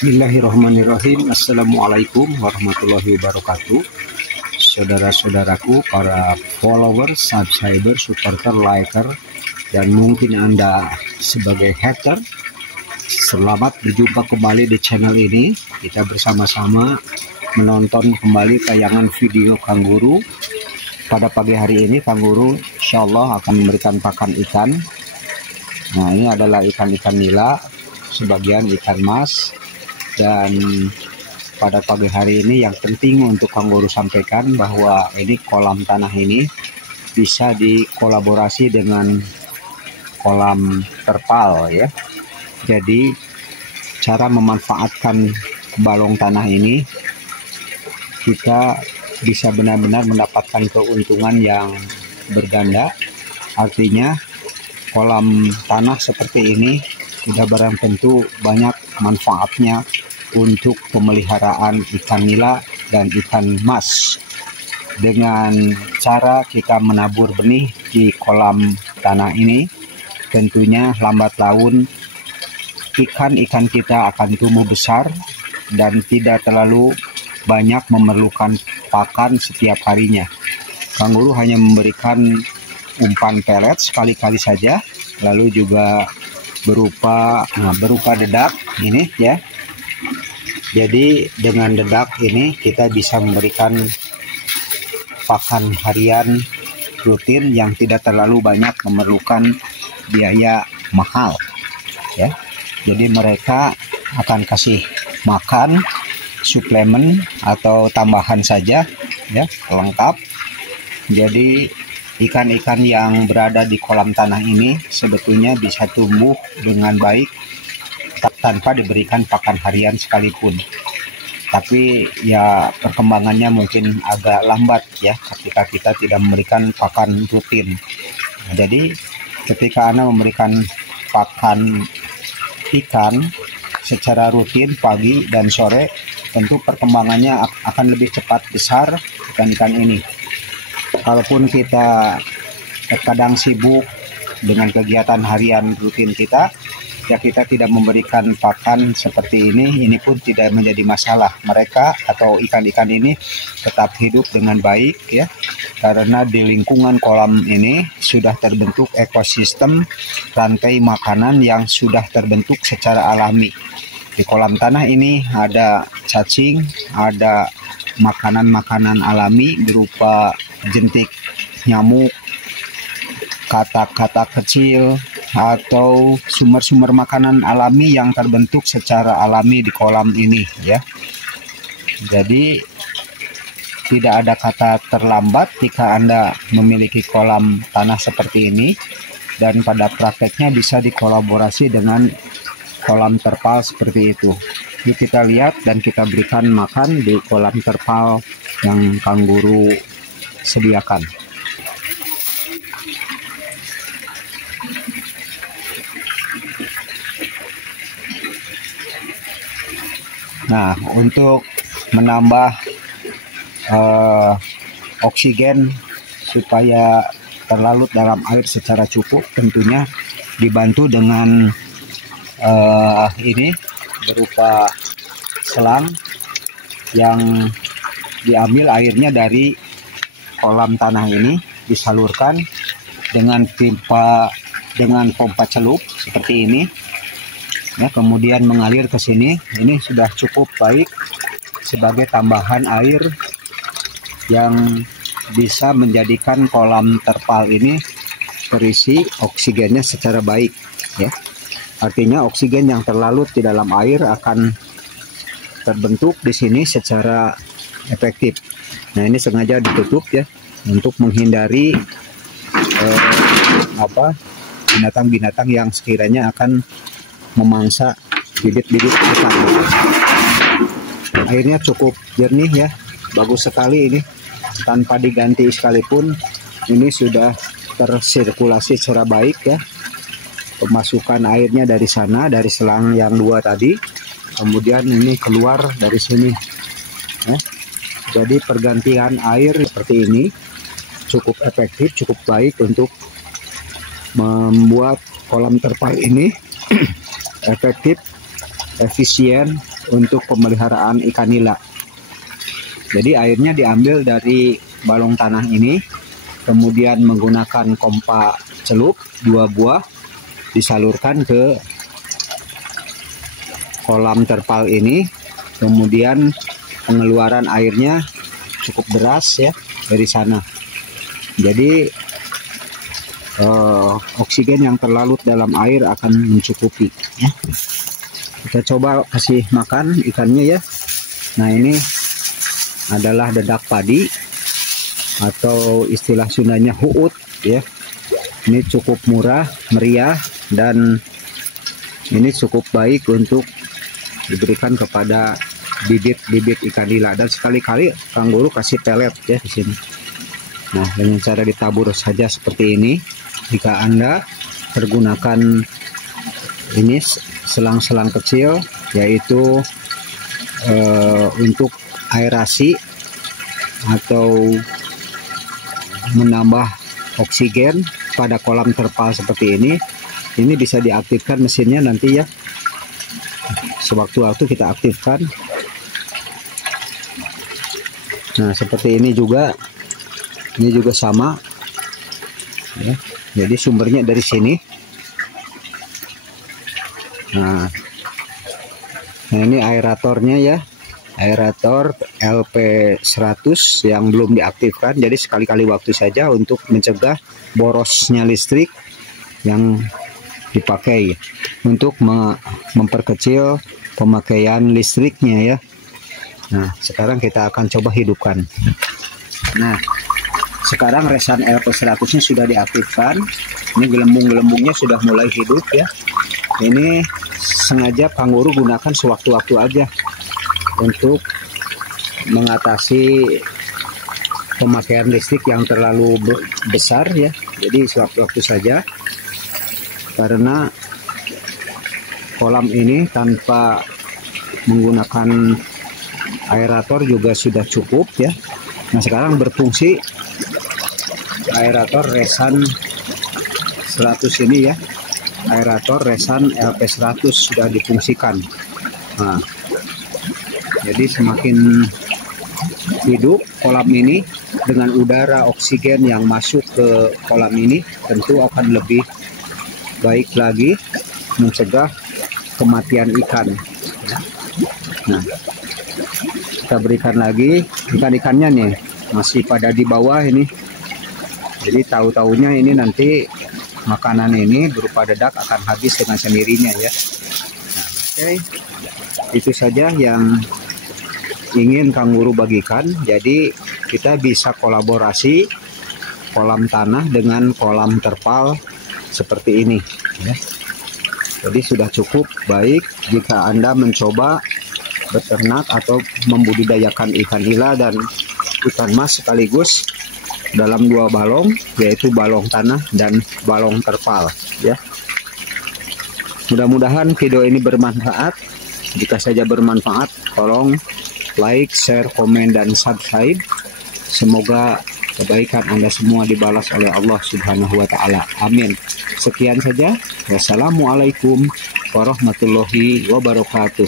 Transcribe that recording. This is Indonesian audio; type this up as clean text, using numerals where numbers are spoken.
Bismillahirrahmanirrahim. Assalamualaikum warahmatullahi wabarakatuh. Saudara-saudaraku, para follower, subscriber, supporter, liker, dan mungkin Anda sebagai hater, selamat berjumpa kembali di channel ini. Kita bersama-sama menonton kembali tayangan video Kangguru. Pada pagi hari ini Kangguru insya Allah akan memberikan pakan ikan. Nah, ini adalah ikan-ikan nila, sebagian ikan mas. Dan pada pagi hari ini yang penting untuk Kangguru sampaikan bahwa ini kolam tanah ini bisa dikolaborasi dengan kolam terpal ya. Jadi cara memanfaatkan balong tanah ini kita bisa benar-benar mendapatkan keuntungan yang berganda. Artinya kolam tanah seperti ini sudah barang tentu banyak manfaatnya untuk pemeliharaan ikan nila dan ikan mas. Dengan cara kita menabur benih di kolam tanah ini, tentunya lambat laun ikan-ikan kita akan tumbuh besar dan tidak terlalu banyak memerlukan pakan setiap harinya. Kangguru hanya memberikan umpan pelet sekali-kali saja, lalu juga berupa dedak ini ya. Jadi dengan dedak ini kita bisa memberikan pakan harian rutin yang tidak terlalu banyak memerlukan biaya mahal ya. Jadi mereka akan kasih makan suplemen atau tambahan saja ya, lengkap. Jadi ikan-ikan yang berada di kolam tanah ini sebetulnya bisa tumbuh dengan baik tanpa diberikan pakan harian sekalipun. Tapi ya perkembangannya mungkin agak lambat ya ketika kita tidak memberikan pakan rutin. Nah, jadi ketika Anda memberikan pakan ikan secara rutin pagi dan sore, tentu perkembangannya akan lebih cepat besar ikan-ikan ini. Kalaupun kita terkadang sibuk dengan kegiatan harian rutin kita, ya kita tidak memberikan pakan seperti ini pun tidak menjadi masalah. Mereka atau ikan-ikan ini tetap hidup dengan baik ya, karena di lingkungan kolam ini sudah terbentuk ekosistem rantai makanan yang sudah terbentuk secara alami. Di kolam tanah ini ada cacing, ada makanan-makanan alami berupa jentik nyamuk, katak-katak kecil, atau sumber-sumber makanan alami yang terbentuk secara alami di kolam ini ya. Jadi tidak ada kata terlambat jika Anda memiliki kolam tanah seperti ini, dan pada prakteknya bisa dikolaborasi dengan kolam terpal seperti itu. Jadi kita lihat dan kita berikan makan di kolam terpal yang Kangguru sediakan. Nah, untuk menambah oksigen supaya terlarut dalam air secara cukup, tentunya dibantu dengan ini berupa selang yang diambil airnya dari kolam tanah ini, disalurkan dengan pompa celup seperti ini ya, kemudian mengalir ke sini. Ini sudah cukup baik sebagai tambahan air yang bisa menjadikan kolam terpal ini terisi oksigennya secara baik ya. Artinya oksigen yang terlarut di dalam air akan terbentuk di sini secara efektif. Nah, ini sengaja ditutup ya untuk menghindari binatang-binatang yang sekiranya akan memangsa bibit-bibit ikan. Airnya cukup jernih ya, bagus sekali ini, tanpa diganti sekalipun. Ini sudah tersirkulasi secara baik ya. Pemasukan airnya dari sana, dari selang yang dua tadi, kemudian ini keluar dari sini ya. Jadi pergantian air seperti ini cukup efektif, cukup baik untuk membuat kolam terpal ini efektif, efisien, untuk pemeliharaan ikan nila. Jadi airnya diambil dari balong tanah ini, kemudian menggunakan pompa celup 2 buah disalurkan ke kolam terpal ini, kemudian pengeluaran airnya cukup deras ya dari sana. Jadi oksigen yang terlarut dalam air akan mencukupi ya. Kita coba kasih makan ikannya ya. Nah, ini adalah dedak padi atau istilah Sundanya huut ya. Ini cukup murah, meriah, dan ini cukup baik untuk diberikan kepada bibit-bibit ikan nila. Dan sekali-kali Kang Guru kasih pelet ya di sini. Nah, dengan cara ditabur saja seperti ini. Jika Anda pergunakan ini selang-selang kecil, yaitu untuk aerasi atau menambah oksigen pada kolam terpal seperti ini bisa diaktifkan mesinnya nanti ya. Sewaktu-waktu kita aktifkan. Nah, seperti ini juga sama ya. Jadi sumbernya dari sini. Nah, ini aeratornya ya, aerator LP100 yang belum diaktifkan. Jadi sekali-kali waktu saja untuk mencegah borosnya listrik yang dipakai untuk memperkecil pemakaian listriknya ya. Nah, sekarang kita akan coba hidupkan. Nah, sekarang resan LP100 nya sudah diaktifkan. Ini gelembung-gelembungnya sudah mulai hidup ya. Ini sengaja Kang Guru gunakan sewaktu-waktu aja untuk mengatasi pemakaian listrik yang terlalu besar ya. Jadi sewaktu-waktu saja, karena kolam ini tanpa menggunakan aerator juga sudah cukup ya. Nah, sekarang berfungsi aerator resan 100 ini ya. Aerator resan LP100 sudah difungsikan. Nah, jadi semakin hidup kolam ini dengan udara oksigen yang masuk ke kolam ini, tentu akan lebih baik lagi mencegah kematian ikan. Nah, kita berikan lagi ikan-ikannya nih masih pada di bawah ini. Jadi tahu-tahunya ini nanti makanan ini berupa dedak akan habis dengan sendirinya ya. Nah, oke. Itu saja yang ingin Kang Guru bagikan. Jadi kita bisa kolaborasi kolam tanah dengan kolam terpal seperti ini ya. Jadi sudah cukup baik jika Anda mencoba beternak atau membudidayakan ikan nila dan ikan mas sekaligus dalam 2 balong, yaitu balong tanah dan balong terpal ya. Mudah-mudahan video ini bermanfaat. Jika saja bermanfaat, tolong like, share, komen, dan subscribe. Semoga kebaikan Anda semua dibalas oleh Allah Subhanahu wa Ta'ala. Amin. Sekian saja. Wassalamualaikum warahmatullahi wabarakatuh.